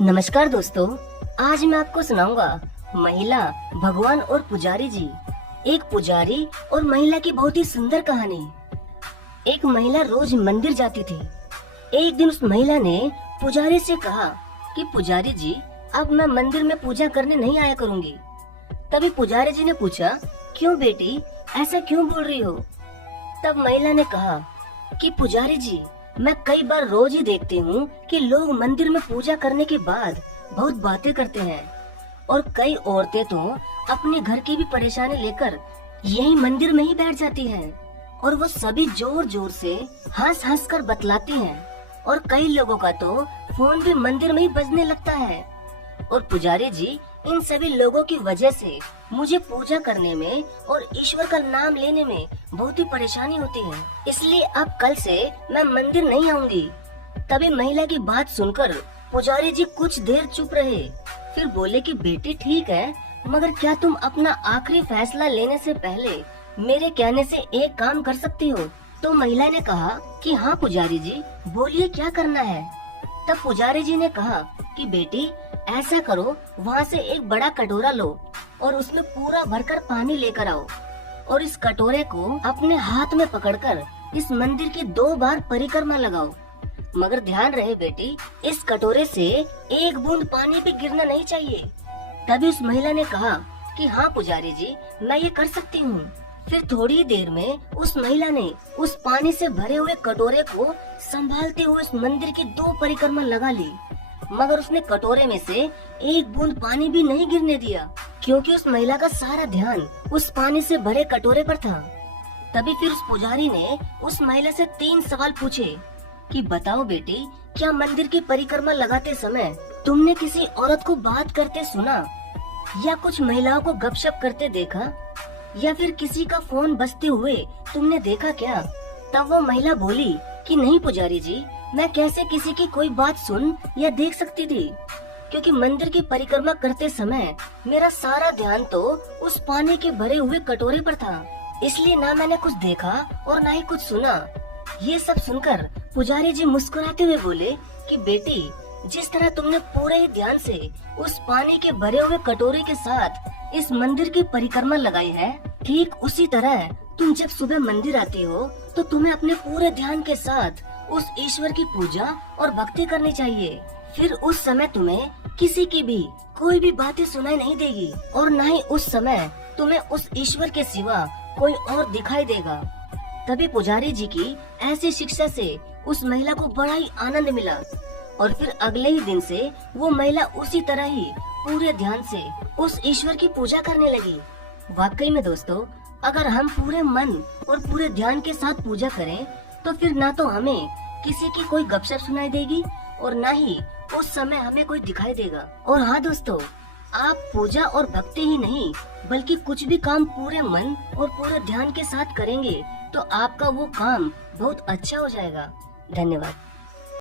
नमस्कार दोस्तों, आज मैं आपको सुनाऊंगा महिला, भगवान और पुजारी जी। एक पुजारी और महिला की बहुत ही सुंदर कहानी। एक महिला रोज मंदिर जाती थी। एक दिन उस महिला ने पुजारी से कहा कि पुजारी जी, अब मैं मंदिर में पूजा करने नहीं आया करूंगी। तभी पुजारी जी ने पूछा, क्यों बेटी, ऐसा क्यों बोल रही हो? तब महिला ने कहा कि पुजारी जी, मैं कई बार रोज ही देखती हूँ कि लोग मंदिर में पूजा करने के बाद बहुत बातें करते हैं और कई औरतें तो अपने घर की भी परेशानी लेकर यही मंदिर में ही बैठ जाती हैं और वो सभी जोर जोर से हंस हंस कर बतलाती हैं और कई लोगों का तो फोन भी मंदिर में ही बजने लगता है। और पुजारी जी, इन सभी लोगों की वजह से मुझे पूजा करने में और ईश्वर का नाम लेने में बहुत ही परेशानी होती है, इसलिए अब कल से मैं मंदिर नहीं आऊंगी। तभी महिला की बात सुनकर पुजारी जी कुछ देर चुप रहे, फिर बोले कि बेटी ठीक है, मगर क्या तुम अपना आखिरी फैसला लेने से पहले मेरे कहने से एक काम कर सकती हो? तो महिला ने कहा कि हाँ पुजारी जी, बोलिए क्या करना है। तब पुजारी जी ने कहा कि बेटी ऐसा करो, वहाँ से एक बड़ा कटोरा लो और उसमें पूरा भरकर पानी लेकर आओ और इस कटोरे को अपने हाथ में पकड़कर इस मंदिर की 2 बार परिक्रमा लगाओ। मगर ध्यान रहे बेटी, इस कटोरे से एक बूंद पानी भी गिरना नहीं चाहिए। तभी उस महिला ने कहा कि हाँ पुजारी जी, मैं ये कर सकती हूँ। फिर थोड़ी देर में उस महिला ने उस पानी से भरे हुए कटोरे को संभालते हुए उस मंदिर की 2 परिक्रमा लगा ली, मगर उसने कटोरे में से एक बूंद पानी भी नहीं गिरने दिया, क्योंकि उस महिला का सारा ध्यान उस पानी से भरे कटोरे पर था। तभी फिर उस पुजारी ने उस महिला से 3 सवाल पूछे कि बताओ बेटी, क्या मंदिर की परिक्रमा लगाते समय तुमने किसी औरत को बात करते सुना, या कुछ महिलाओं को गपशप करते देखा, या फिर किसी का फोन बजते हुए तुमने देखा क्या? तब वो महिला बोली कि नहीं पुजारी जी, मैं कैसे किसी की कोई बात सुन या देख सकती थी, क्योंकि मंदिर की परिक्रमा करते समय मेरा सारा ध्यान तो उस पानी के भरे हुए कटोरे पर था, इसलिए ना मैंने कुछ देखा और ना ही कुछ सुना। ये सब सुनकर पुजारी जी मुस्कुराते हुए बोले कि बेटी, जिस तरह तुमने पूरे ही ध्यान से उस पानी के भरे हुए कटोरे के साथ इस मंदिर की परिक्रमा लगाई है, ठीक उसी तरह तुम जब सुबह मंदिर आती हो तो तुम्हें अपने पूरे ध्यान के साथ उस ईश्वर की पूजा और भक्ति करनी चाहिए। फिर उस समय तुम्हें किसी की भी कोई भी बातें सुनाई नहीं देगी और न ही उस समय तुम्हें उस ईश्वर के सिवा कोई और दिखाई देगा। तभी पुजारी जी की ऐसी शिक्षा से उस महिला को बड़ा ही आनंद मिला और फिर अगले ही दिन से वो महिला उसी तरह ही पूरे ध्यान से उस ईश्वर की पूजा करने लगी। वाकई में दोस्तों, अगर हम पूरे मन और पूरे ध्यान के साथ पूजा करें तो फिर ना तो हमें किसी की कोई गपशप सुनाई देगी और ना ही उस समय हमें कोई दिखाई देगा। और हाँ दोस्तों, आप पूजा और भक्ति ही नहीं बल्कि कुछ भी काम पूरे मन और पूरे ध्यान के साथ करेंगे तो आपका वो काम बहुत अच्छा हो जाएगा। धन्यवाद।